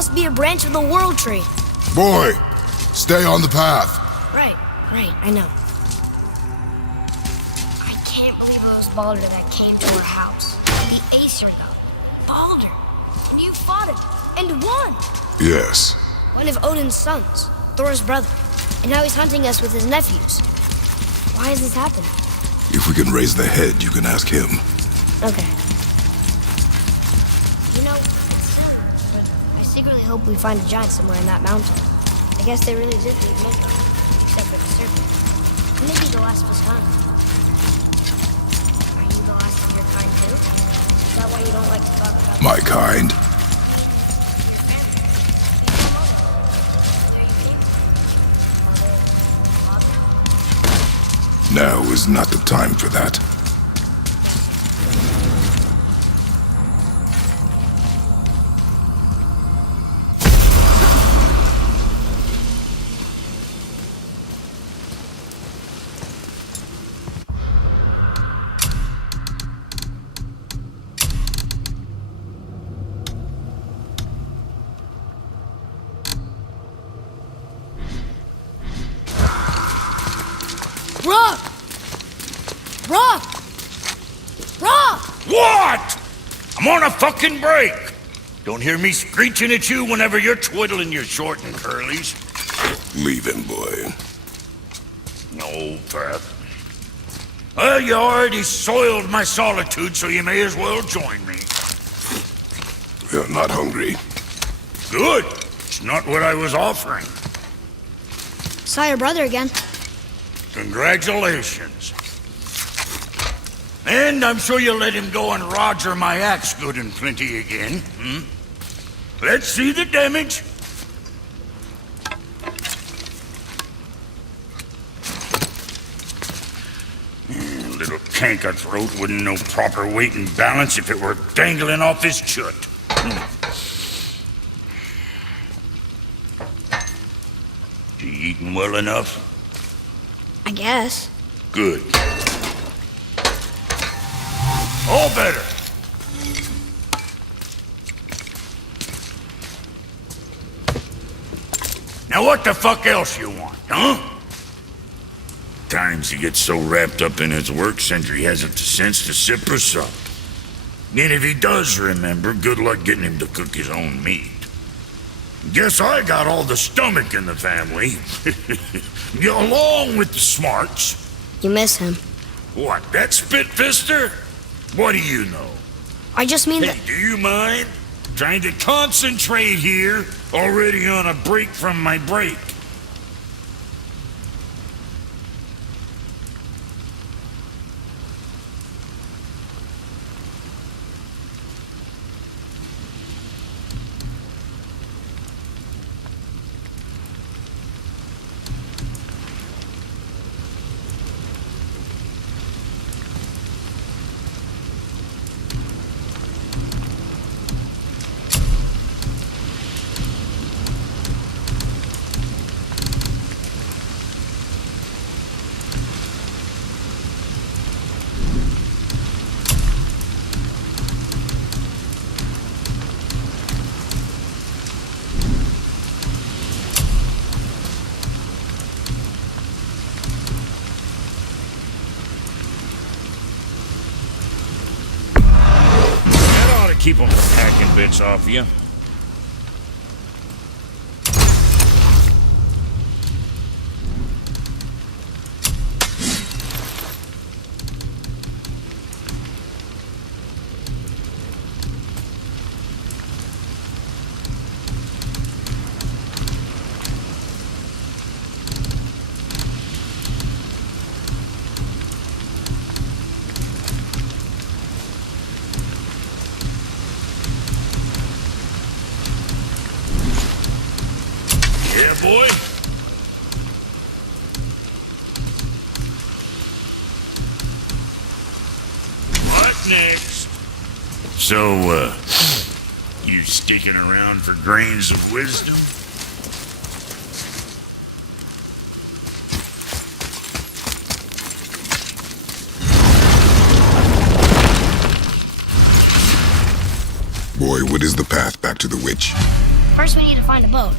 must be a branch of the World Tree. Boy, stay on the path. Right, I know. I can't believe it was Baldur that came to our house. The Aesir god. Baldur. And you fought him. And won. Yes. One of Odin's sons. Thor's brother. And now he's hunting us with his nephews. Why is this happening? If we can raise the head, you can ask him. Okay. You know, it's summer, but I secretly hope we find a giant somewhere in that mountain. I guess they really did leave Midgard, except for the serpent. And maybe the last of his kind. Are you the last of your kind too? Is that why you don't like to talk about My kind? Now is not the time for that. What? I'm on a fucking break. Don't hear me screeching at you whenever you're twiddling your short and curlies. Leave him, boy. No, Pat. Well, you already soiled my solitude, so you may as well join me. You're not hungry. Good. It's not what I was offering. Saw your brother again. Congratulations. And I'm sure you'll let him go and roger my axe good and plenty again. Let's see the damage. Little canker throat wouldn't know proper weight and balance if it were dangling off his chut. You eating well enough? I guess. Good. All better. Now what the fuck else you want, huh? Times he gets so wrapped up in his work, Sentry hasn't the sense to sip or sup. And if he does remember, good luck getting him to cook his own meat. Guess I got all the stomach in the family. Along with the smarts. You miss him. What, that spit-fister? What do you know? I just mean that... Hey, do you mind? Trying to concentrate here, already on a break from my break. Keep them hacking bits off you. Yeah, boy. What next? So, you sticking around for grains of wisdom? Boy, what is the path back to the witch? First, we need to find a boat.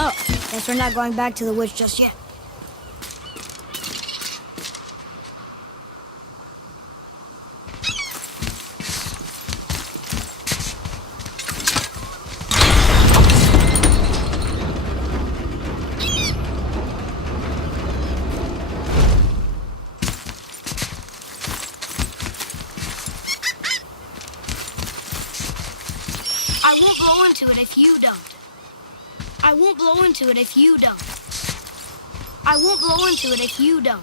Oh, guess we're not going back to the witch just yet. I won't blow into it if you don't. I won't blow into it if you don't. I won't blow into it if you don't.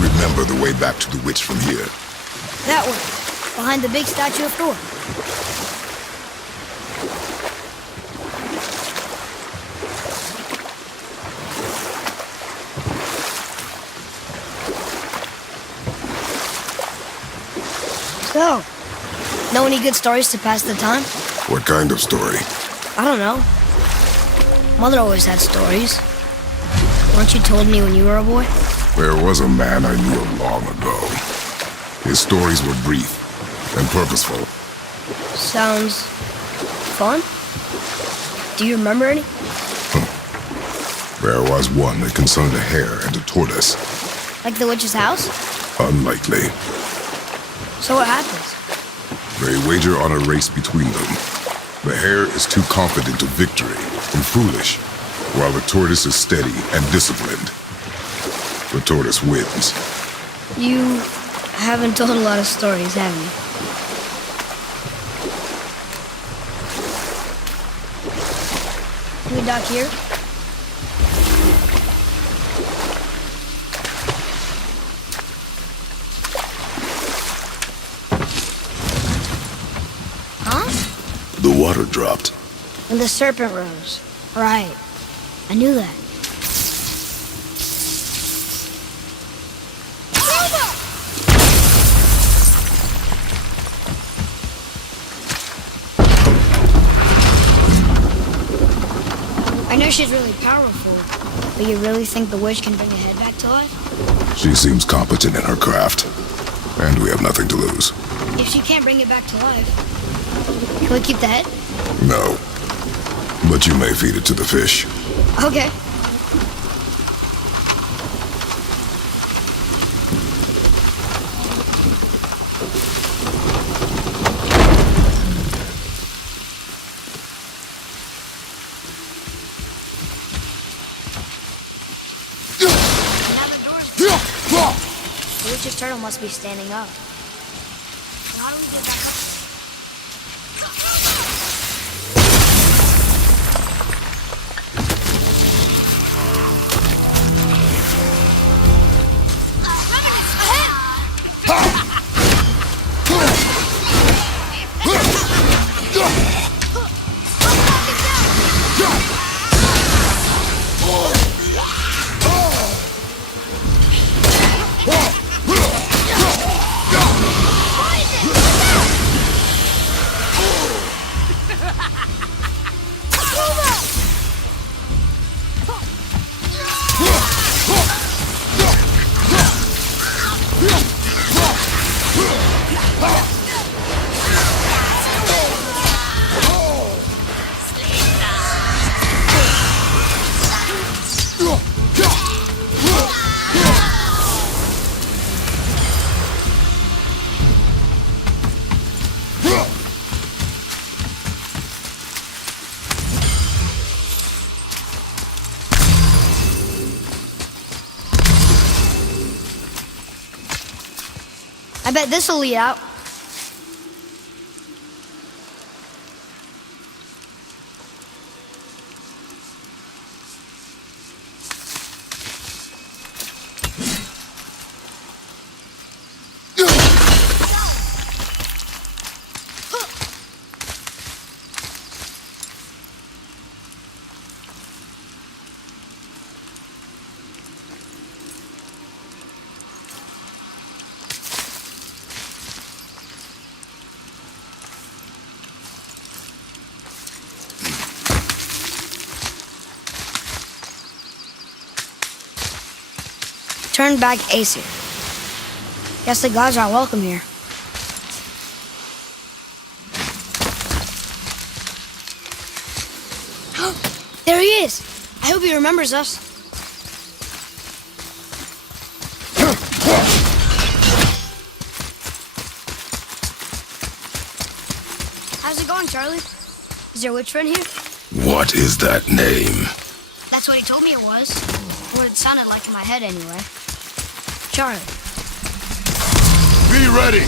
Remember the way back to the witch from here? That way, behind the big statue of Thor. So, know any good stories to pass the time? What kind of story? I don't know. Mother always had stories. Weren't you told me when you were a boy? There was a man I knew long ago. His stories were brief and purposeful. Sounds fun. Do you remember any? There was one that concerned a hare and a tortoise. Like the witch's house? Unlikely. So what happens? They wager on a race between them. The hare is too confident of victory and foolish, while the tortoise is steady and disciplined. The tortoise wins. You haven't told a lot of stories, have you? Can we dock here? Huh? The water dropped. When the serpent rose. Right. I knew that. I know she's really powerful, but you really think the witch can bring a head back to life? She seems competent in her craft, and we have nothing to lose. If she can't bring it back to life, can we keep the head? No. But you may feed it to the fish. Okay. The witch's turtle must be standing up. So how do we get back up? bet this'll lead out. Turned back Aesir. Guess the gods are welcome here. There he is! I hope he remembers us. How's it going, Charlie? Is there a witch friend here? What is that name? That's what he told me it was. What it sounded like in my head, anyway. Charlie. Be ready!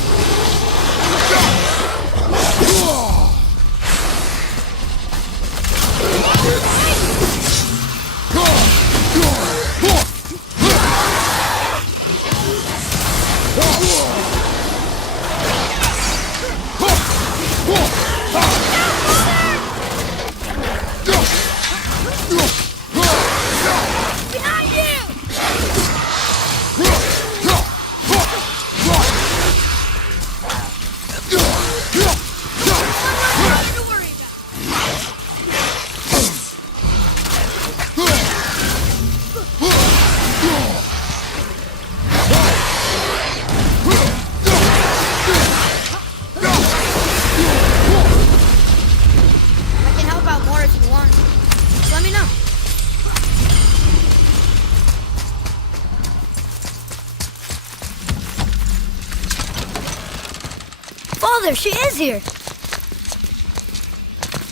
Father, she is here.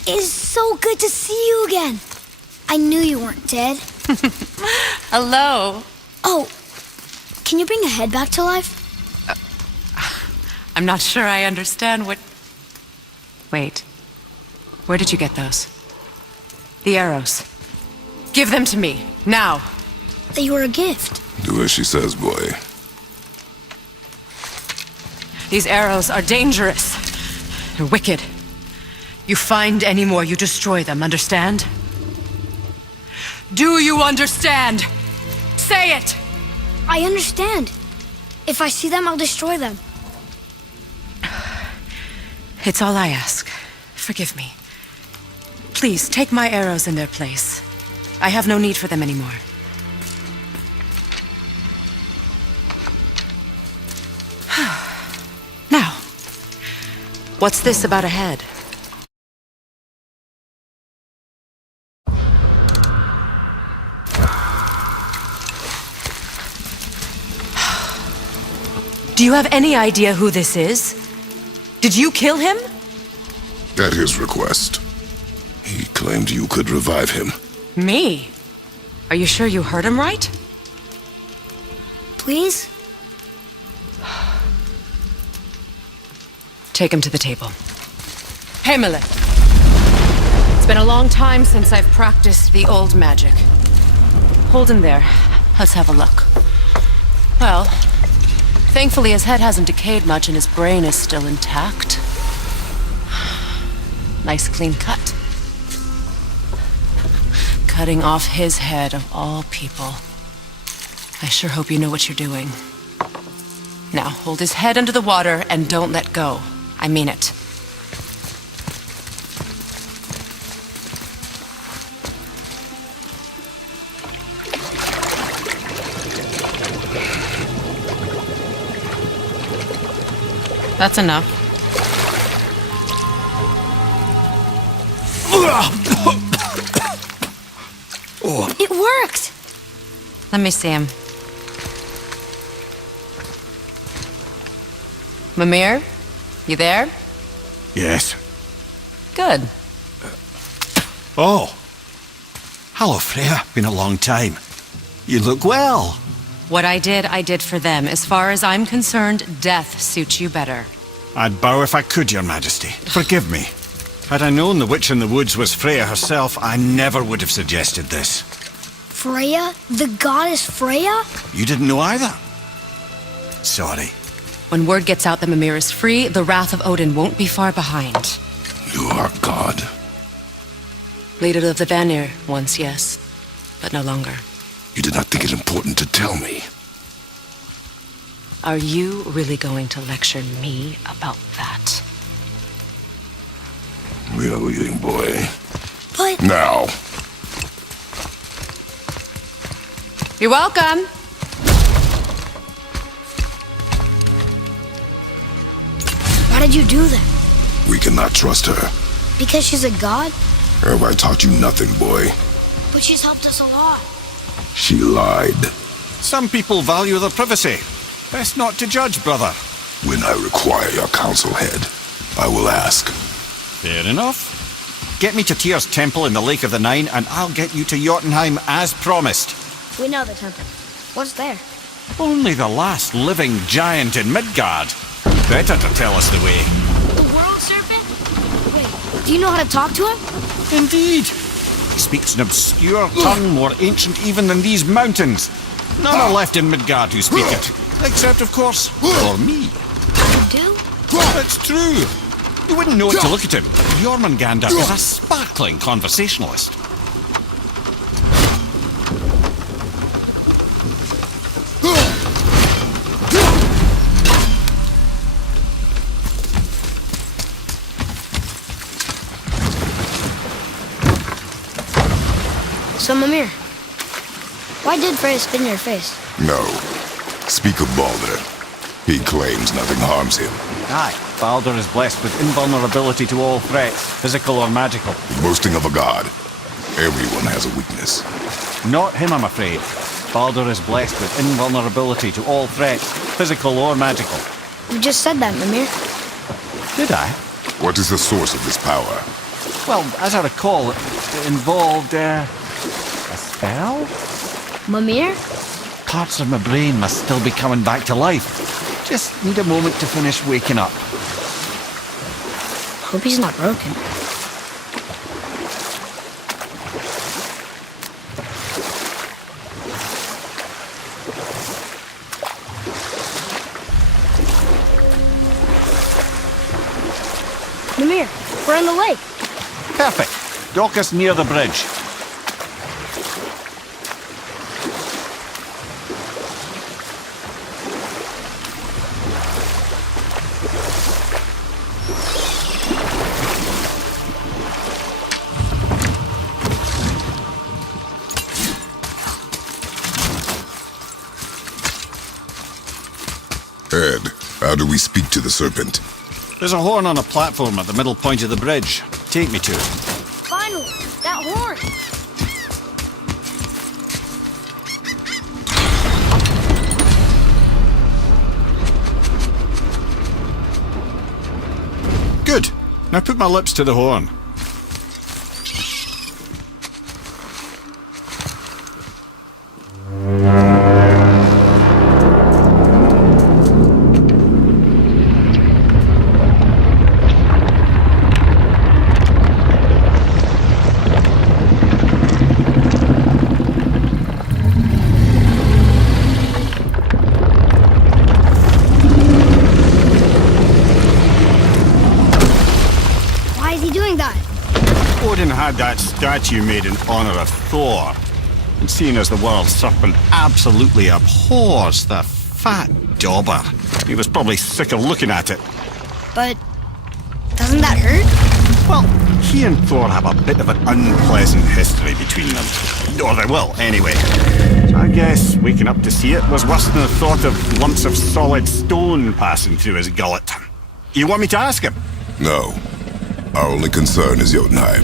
It's so good to see you again. I knew you weren't dead. Hello. Oh, can you bring a head back to life? I'm not sure I understand what... Wait. Where did you get those? The arrows. Give them to me, now. They were a gift. Do as she says, boy. These arrows are dangerous. They're wicked. You find any more, you destroy them, understand? Do you understand? Say it! I understand. If I see them, I'll destroy them. It's all I ask. Forgive me. Please, take my arrows in their place. I have no need for them anymore. Now, what's this about a head? Do you have any idea who this is? Did you kill him? At his request. He claimed you could revive him. Me? Are you sure you heard him right? Please? Take him to the table. Hamlet! It's been a long time since I've practiced the old magic. Hold him there. Let's have a look. Well, thankfully his head hasn't decayed much and his brain is still intact. Nice clean cut. Cutting off his head of all people. I sure hope you know what you're doing. Now, hold his head under the water and don't let go. I mean it. That's enough. It worked! Let me see him. Mimir? You there? Yes. Good. Oh. Hello, Freya. Been a long time. You look well. What I did for them. As far as I'm concerned, death suits you better. I'd bow if I could, Your Majesty. Forgive me. Had I known the witch in the woods was Freya herself, I never would have suggested this. Freya? The goddess Freya? You didn't know either? Sorry. When word gets out that Mimir is free, the wrath of Odin won't be far behind. You are God. Leader of the Vanir, once, yes. But no longer. You did not think it important to tell me. Are you really going to lecture me about that? We are leaving, boy. But... Now. You're welcome. Why did you do that? We cannot trust her. Because she's a god? Have I taught you nothing, boy? But she's helped us a lot. She lied. Some people value their privacy. Best not to judge, brother. When I require your council head, I will ask. Fair enough. Get me to Tyr's temple in the Lake of the Nine, and I'll get you to Jotunheim as promised. We know the temple. What's there? Only the last living giant in Midgard. Better to tell us the way. The world serpent? Wait, do you know how to talk to him? Indeed. He speaks an obscure tongue more ancient even than these mountains. None are left in Midgard who speak it. Except, of course, for me. You do? It's true. You wouldn't know it to look at him. Jormungandr is a sparkling conversationalist. So, Mimir, why did Freya spit in your face? No. Speak of Baldur. He claims nothing harms him. Aye, Baldur is blessed with invulnerability to all threats, physical or magical. Boasting of a god. Everyone has a weakness. Not him, I'm afraid. Baldur is blessed with invulnerability to all threats, physical or magical. You just said that, Mimir. Did I? What is the source of this power? Well, as I recall, it involved, a spell? Mimir? Parts of my brain must still be coming back to life. Just need a moment to finish waking up. Hope he's not broken. Mimir, we're in the lake. Perfect. Dock us near the bridge. Ed, how do we speak to the serpent? There's a horn on a platform at the middle point of the bridge. Take me to it. Finally, that horn. Good. Now put my lips to the horn. Odin had that statue made in honor of Thor. And seeing as the world serpent absolutely abhors the fat dauber, he was probably sick of looking at it. But doesn't that hurt? Well, he and Thor have a bit of an unpleasant history between them. Or they will, anyway. So I guess waking up to see it was worse than the thought of lumps of solid stone passing through his gullet. You want me to ask him? No. Our only concern is Jotunheim.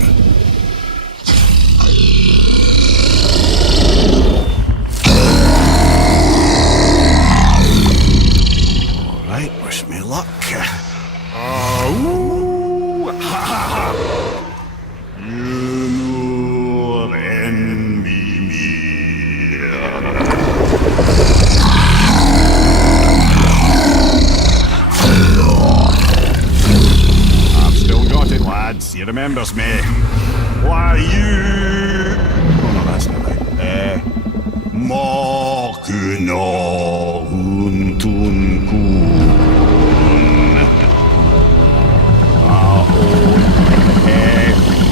All right, wish me luck. he remembers me. Why you... Oh no, that's not right. Mokuno Huntun Kun.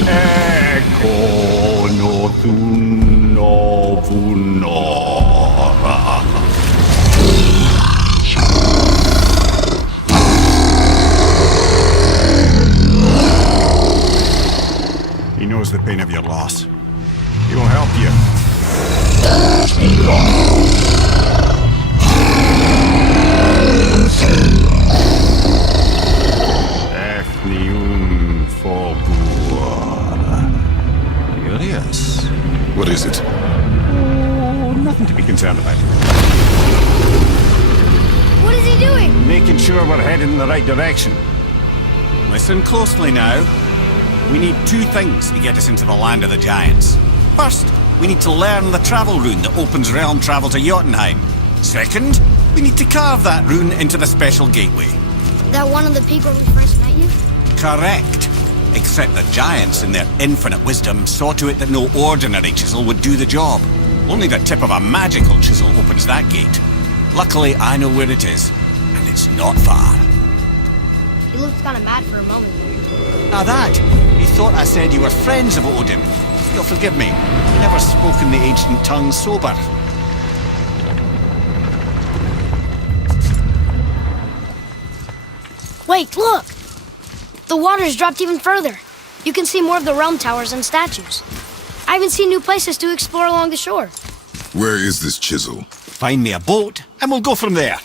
Eko no Thuno Vunora. He knows the pain of your loss. He will help you. Efnium Forbur. Atreus. What is it? Oh, nothing to be concerned about. What is he doing? Making sure we're heading in the right direction. Listen closely now. We need two things to get us into the land of the giants. First, we need to learn the travel rune that opens realm travel to Jotunheim. Second, we need to carve that rune into the special gateway. That one of the people we first met you? Correct. Except the giants, in their infinite wisdom, saw to it that no ordinary chisel would do the job. Only the tip of a magical chisel opens that gate. Luckily, I know where it is, and it's not far. He looked kind of mad for a moment. Now that, he thought I said you were friends of Odin. You'll forgive me. Never spoken the ancient tongue sober. Wait, look! The water's dropped even further. You can see more of the realm towers and statues. I even see new places to explore along the shore. Where is this chisel? Find me a boat, and we'll go from there.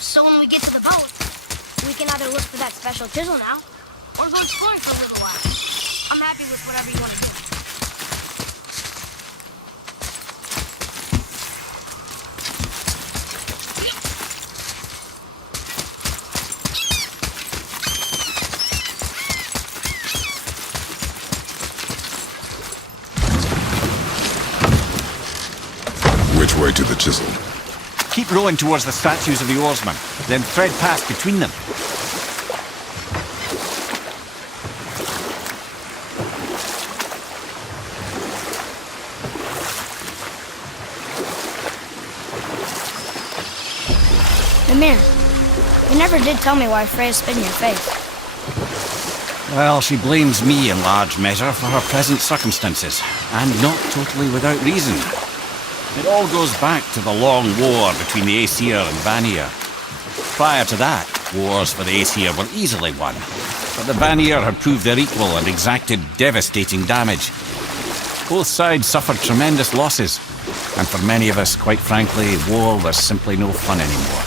So when we get to the boat, we can either look for that special chisel now, or go exploring for a little while. I'm happy with whatever you want to do. Which way to the chisel? Keep rowing towards the statues of the oarsmen, then thread past between them. Mimir, you never did tell me why Freya spit in your face. Well, she blames me in large measure for her present circumstances, and not totally without reason. It all goes back to the long war between the Aesir and Vanir. Prior to that, wars for the Aesir were easily won, but the Vanir had proved their equal and exacted devastating damage. Both sides suffered tremendous losses, and for many of us, quite frankly, war was simply no fun anymore,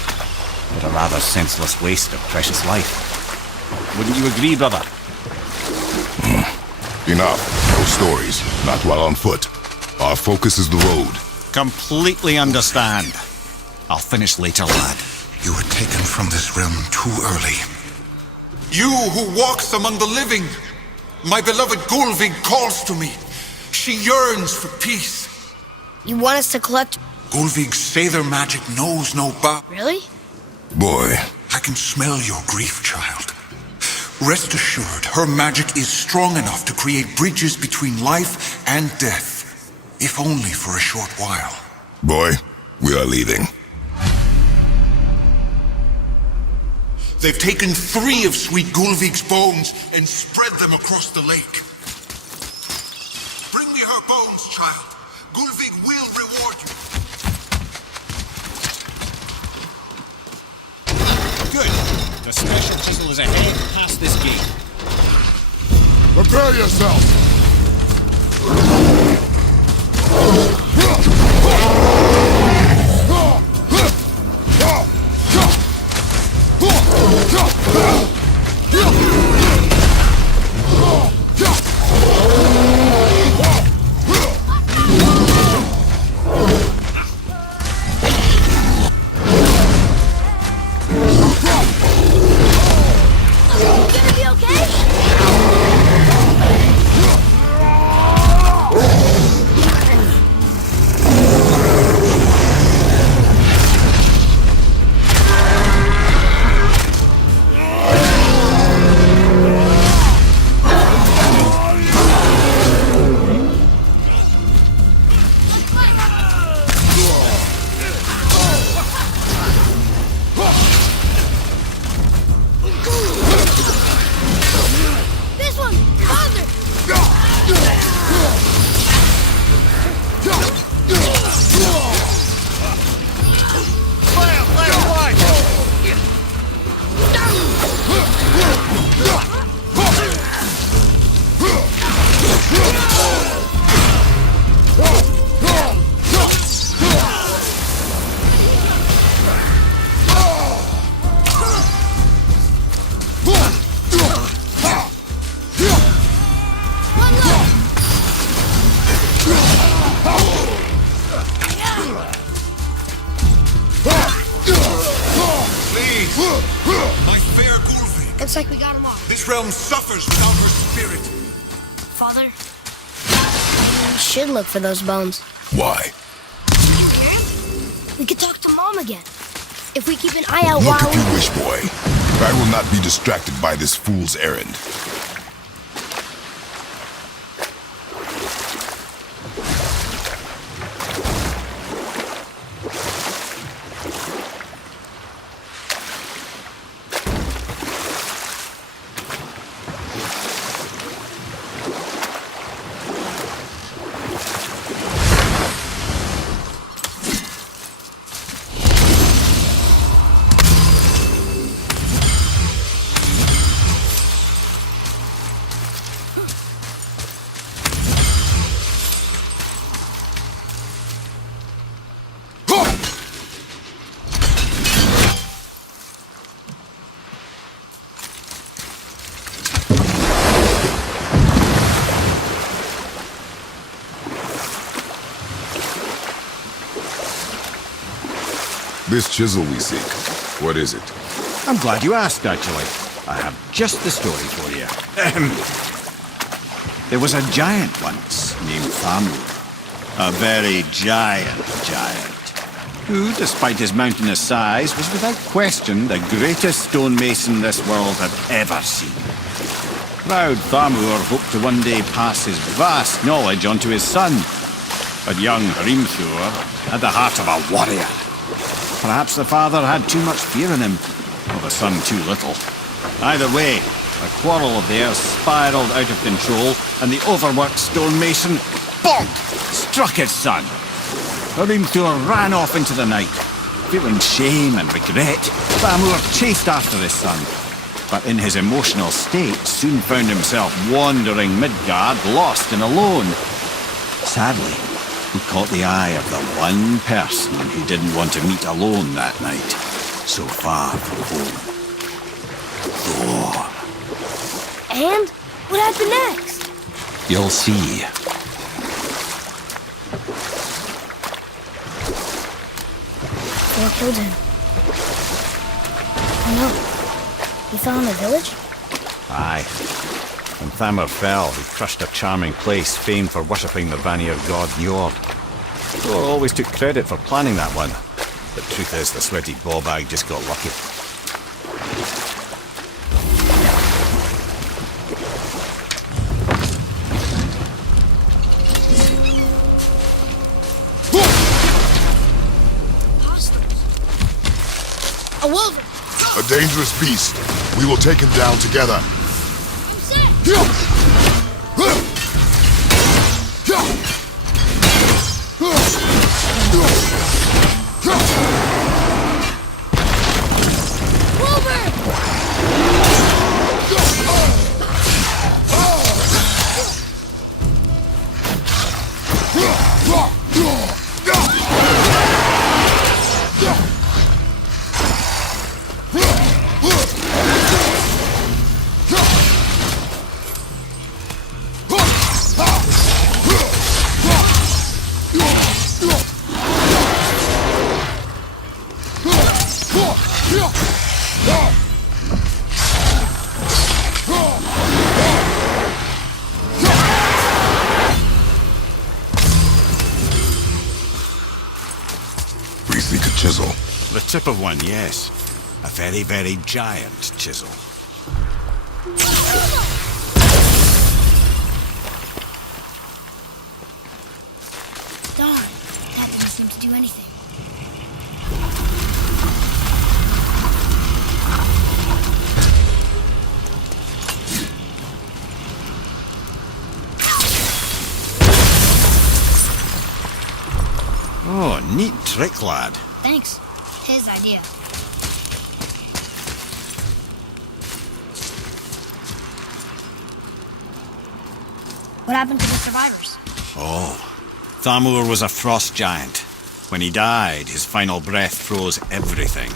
but a rather senseless waste of precious life. Wouldn't you agree, brother? Enough. No stories. Not while on foot. Our focus is the road. Completely understand. I'll finish later, lad. You were taken from this realm too early. You who walks among the living! My beloved Gulvig calls to me. She yearns for peace. You want us to collect... Gulvig's Sather magic knows no bound. Really? Boy. I can smell your grief, child. Rest assured, her magic is strong enough to create bridges between life and death. If only for a short while. Boy, we are leaving. They've taken 3 of sweet Gulvig's bones and spread them across the lake. Bring me her bones, child. Gulvig will reward you. Good. The special chisel is ahead past this gate. Prepare yourself! Please! My fair Gulvig! Looks like we got him off. This realm suffers without her spirit. Father, we should look for those bones. Why? We could talk to Mom again. If we keep an eye out Look while if you wish, boy. I will not be distracted by this fool's errand. This chisel we seek, what is it? I'm glad you asked, actually. I have just the story for you. There was a giant once named Thamur. A very giant, who, despite his mountainous size, was without question the greatest stonemason this world had ever seen. Proud Thamur hoped to one day pass his vast knowledge on to his son. But young Hrimthur had the heart of a warrior. Perhaps the father had too much fear in him, or the son too little. Either way, a quarrel of theirs spiraled out of control, and the overworked stonemason, bonk, struck his son. Hrimthur ran off into the night. Feeling shame and regret, Thamur chased after his son, but in his emotional state soon found himself wandering Midgard, lost and alone. Sadly, he caught the eye of the one person he didn't want to meet alone that night, so far from home. Thor. And what happened next? You'll see. Thor killed him. Oh no. He fell in the village? Aye. When Thamur fell, he crushed a charming place famed for worshipping the Vanir god Njord. Thor always took credit for planning that one. The truth is, the sweaty ballbag just got lucky. A wolverine! A dangerous beast. We will take him down together. I'm set! Chisel. The tip of one, yes. A very, very giant chisel. Darn, that didn't seem to do anything. Oh, neat trick, lad. Thanks. His idea. What happened to the survivors? Oh, Thamur was a frost giant. When he died, his final breath froze everything.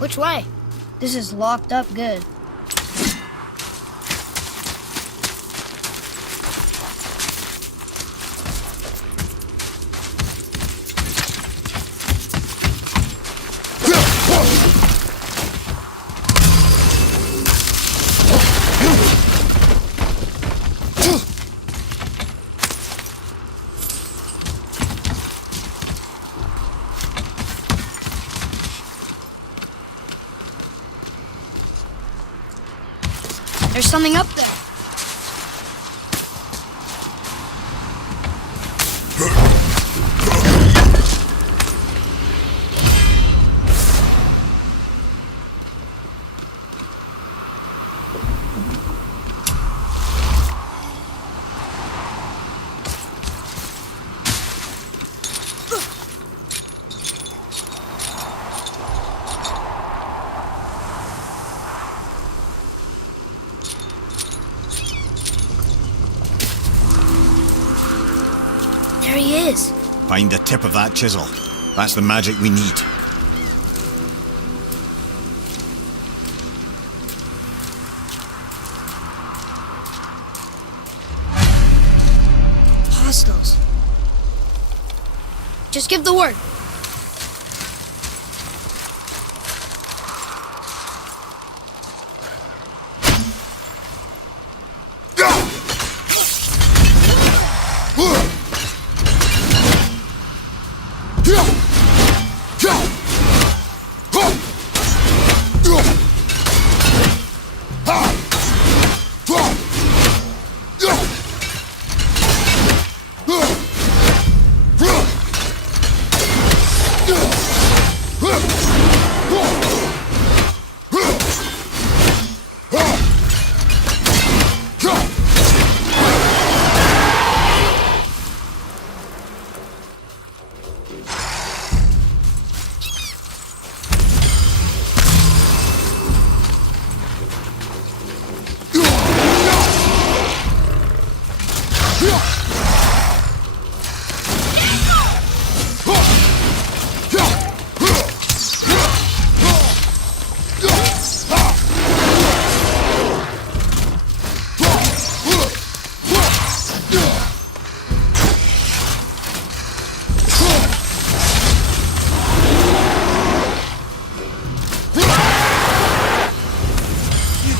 Which way? This is locked up good. There's something up there. There he is. Find the tip of that chisel. That's the magic we need. Hostiles. Just give the word.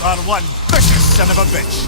Are one vicious son of a bitch.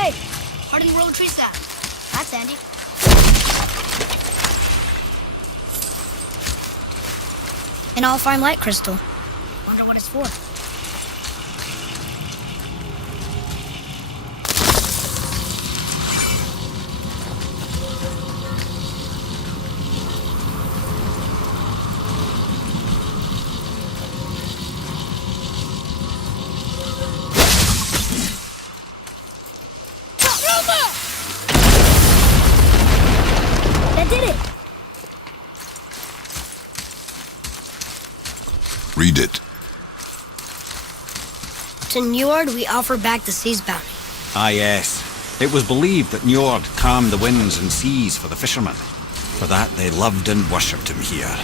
Hey, hardened road tree sap. That's handy. An all-fine light crystal. Wonder what it's for. That did it! Read it. To Njord, we offer back the sea's bounty. Ah, yes. It was believed that Njord calmed the winds and seas for the fishermen. For that, they loved and worshipped him here.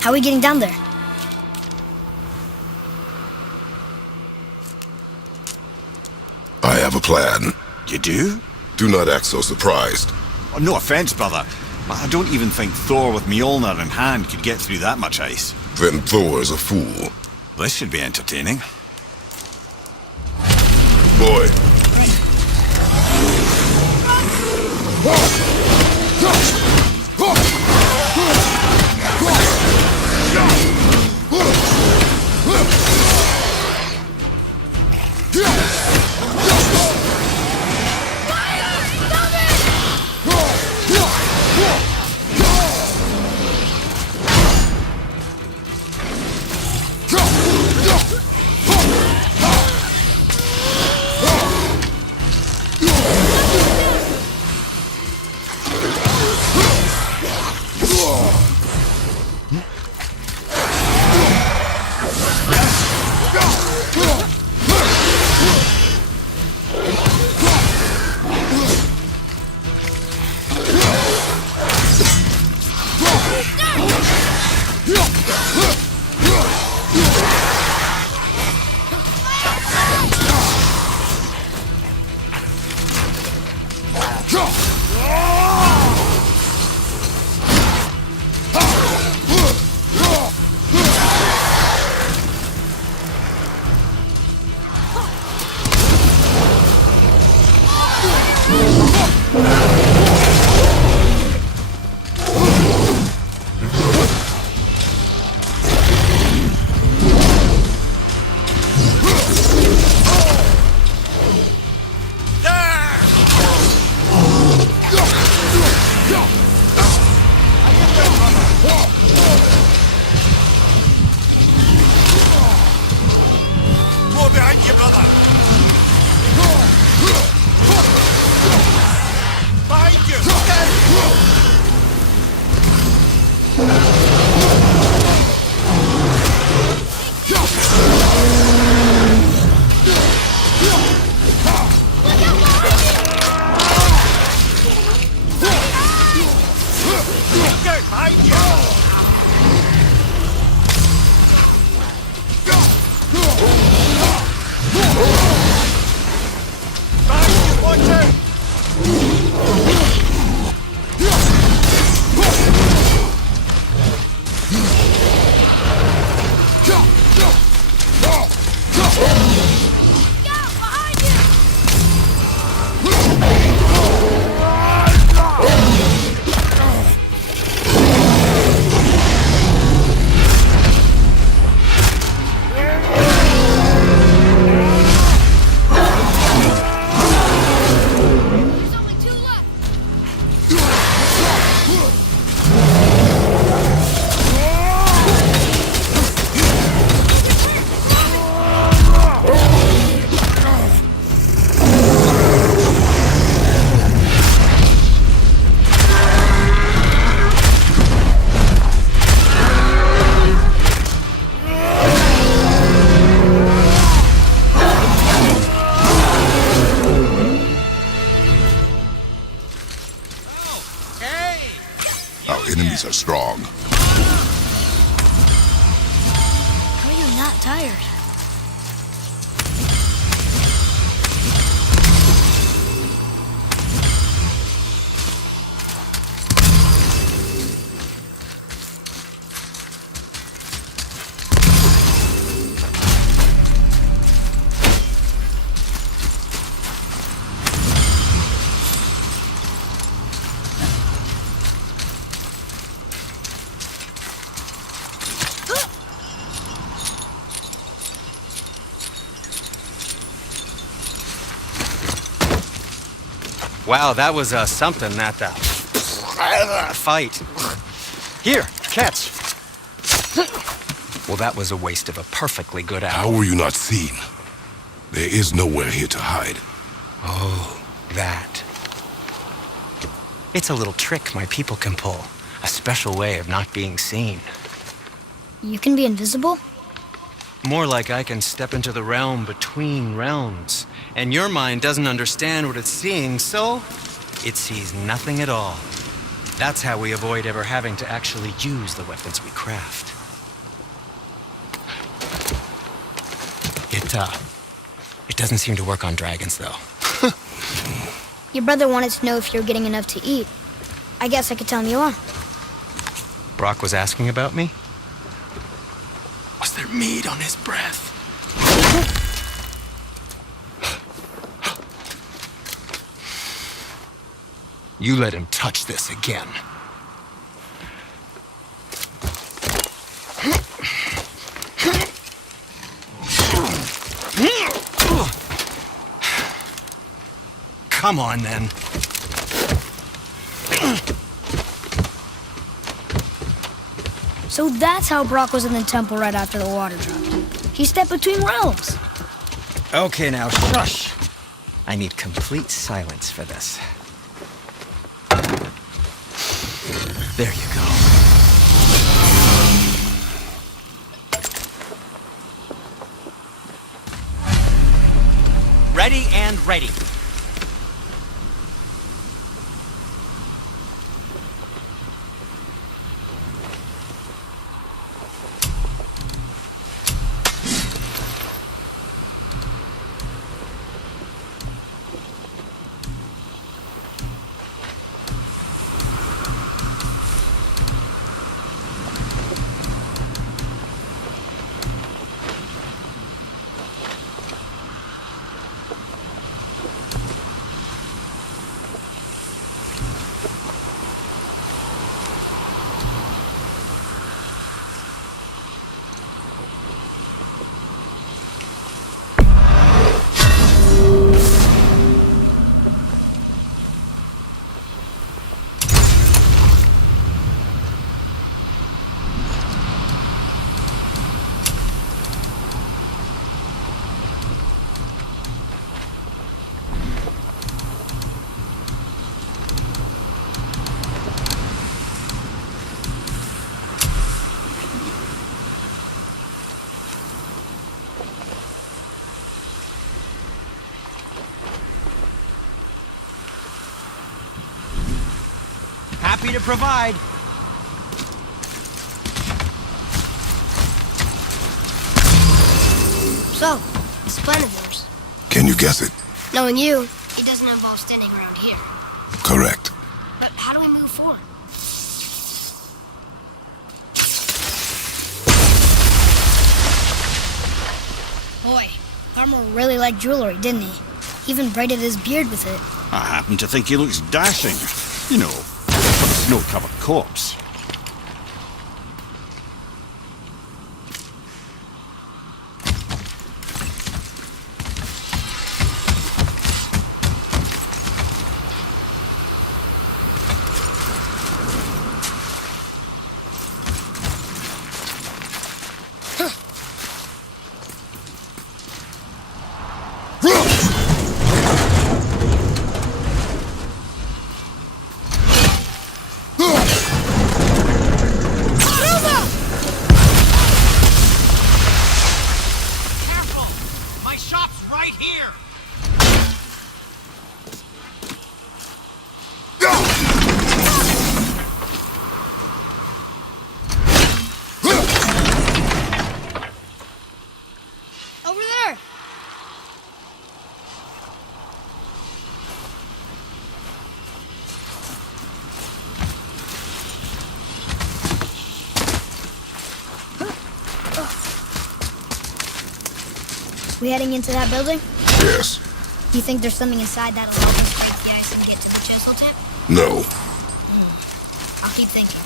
How are we getting down there? I have a plan. You do? Do not act so surprised. Oh, no offense, brother, but I don't even think Thor with Mjolnir in hand could get through that much ice. Then Thor is a fool. This should be entertaining. Boy. enemies are strong. How are you not tired? Wow, that was something, that fight. Here, catch. Well, that was a waste of a perfectly good How hour. were you not seen? There is nowhere here to hide. Oh, that. It's a little trick my people can pull. A special way of not being seen. You can be invisible? More like I can step into the realm between realms. And your mind doesn't understand what it's seeing, so it sees nothing at all. That's how we avoid ever having to actually use the weapons we craft. It doesn't seem to work on dragons, though. Your brother wanted to know if you're getting enough to eat. I guess I could tell him you are. Brock was asking about me? Was there meat on his breath? You let him touch this again. Come on, then. So that's how Brock was in the temple right after the water dropped. He stepped between realms. Okay, now, shush. I need complete silence for this. There you go. Ready and ready. Happy to provide. So, this plan of yours. Can you guess it? Knowing you, it doesn't involve standing around here. Correct. But how do we move forward? Boy, Armor really liked jewelry, didn't he? Even braided his beard with it. I happen to think he looks dashing. You know, for a snow-covered corpse. We heading into that building? Yes. Do you think there's something inside that'll help us break the ice and get to the chisel tip? No. I'll keep thinking.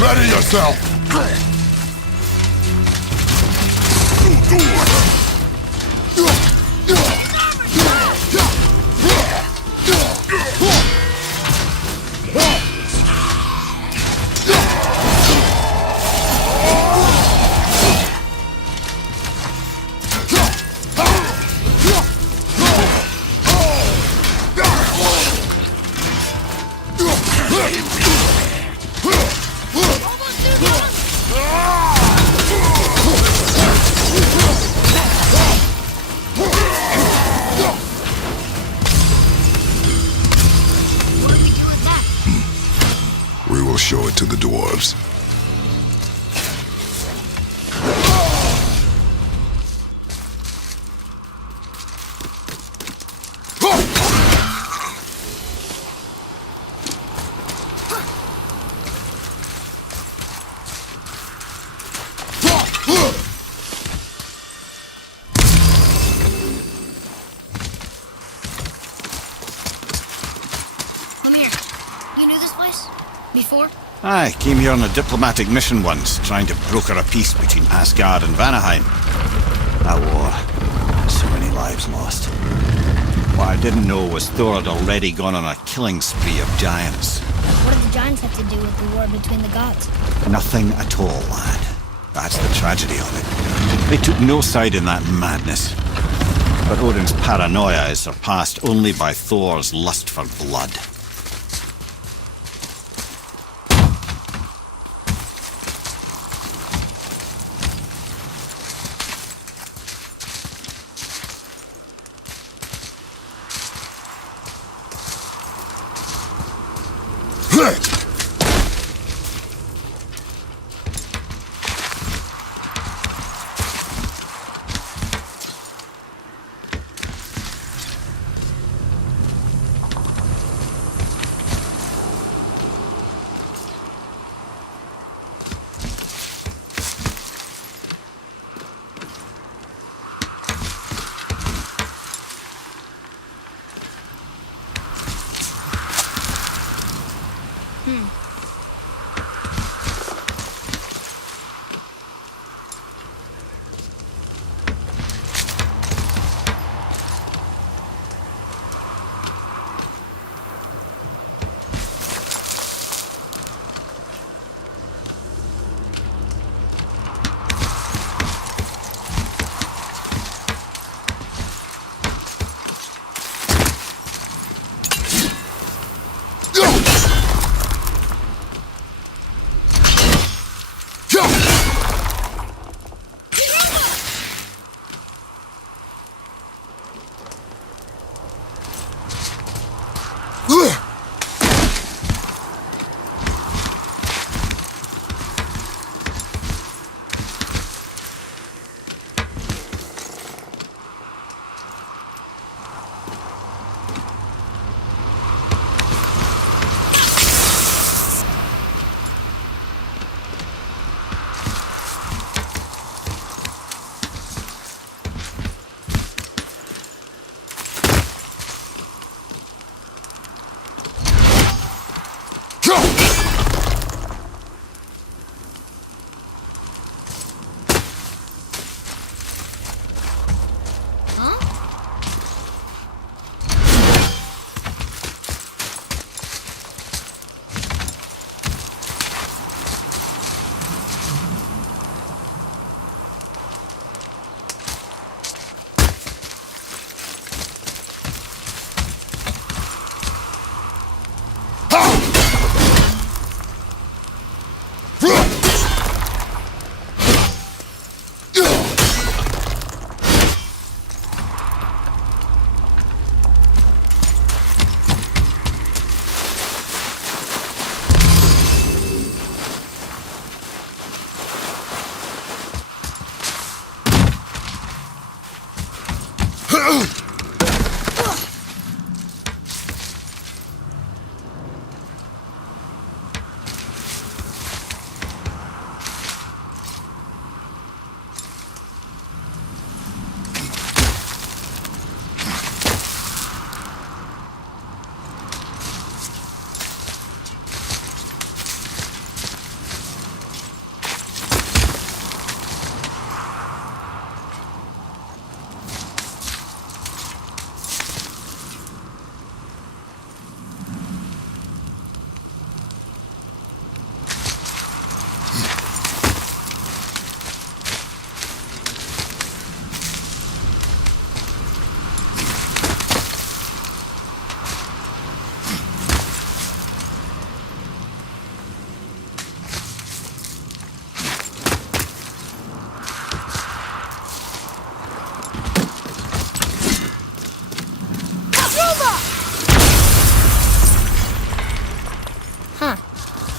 Ready yourself! Show it to the dwarves. Come here. You knew this place? Before? I came here on a diplomatic mission once, trying to broker a peace between Asgard and Vanaheim. That war. So many lives lost. What I didn't know was Thor had already gone on a killing spree of giants. What did the giants have to do with the war between the gods? Nothing at all, lad. That's the tragedy of it. They took no side in that madness. But Odin's paranoia is surpassed only by Thor's lust for blood.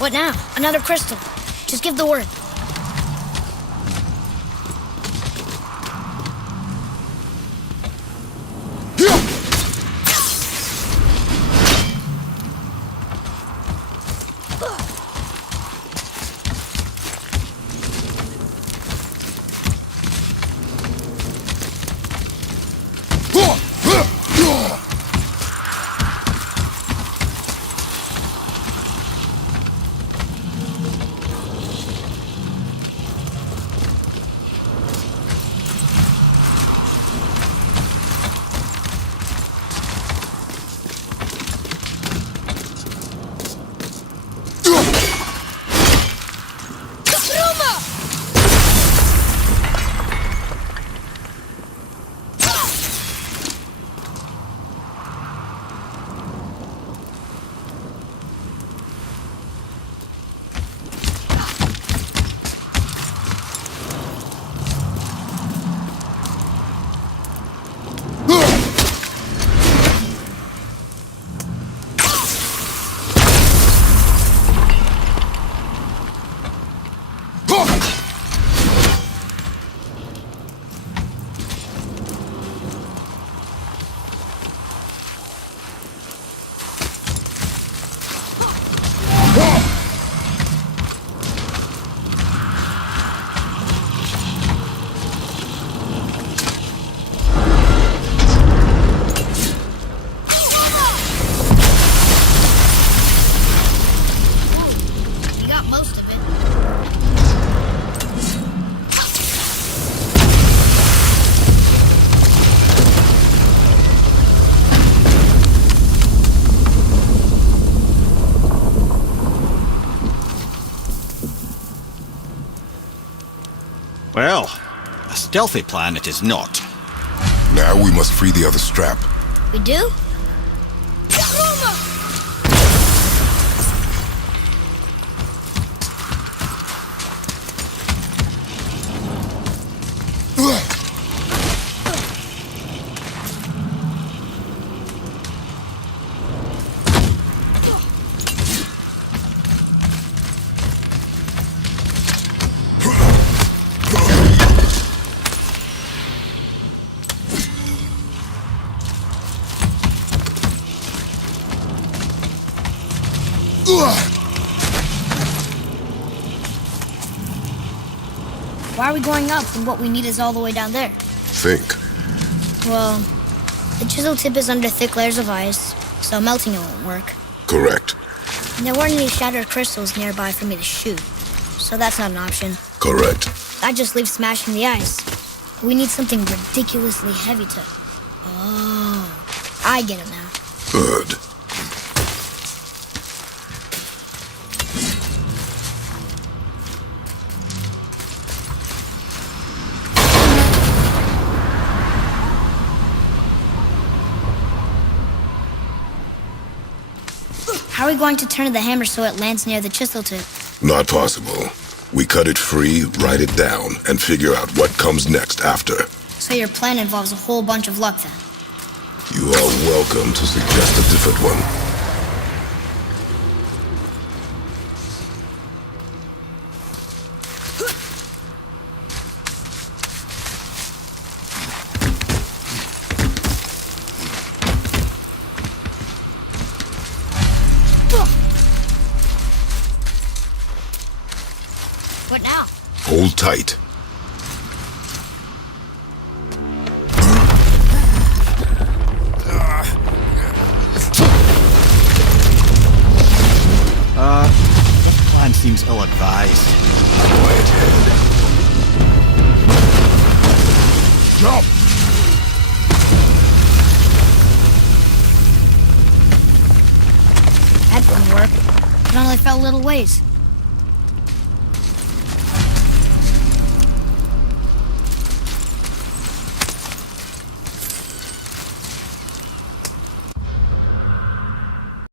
What now? Another crystal. Just give the word. Well, a stealthy plan it is not. Now we must free the other strap. We do? Why are we going up when what we need is all the way down there? Think. Well, the chisel tip is under thick layers of ice, so melting it won't work. Correct. And there weren't any shattered crystals nearby for me to shoot, so that's not an option. Correct. That just leaves smashing the ice. We need something ridiculously heavy to... Oh, I get it now. Good. How are we going to turn the hammer so it lands near the chisel tip? Not possible. We cut it free, write it down, and figure out what comes next after. So your plan involves a whole bunch of luck then? You are welcome to suggest a different one. What now? Hold tight. This plan seems ill-advised. Quiet head. Jump! That didn't work. It only fell a little ways.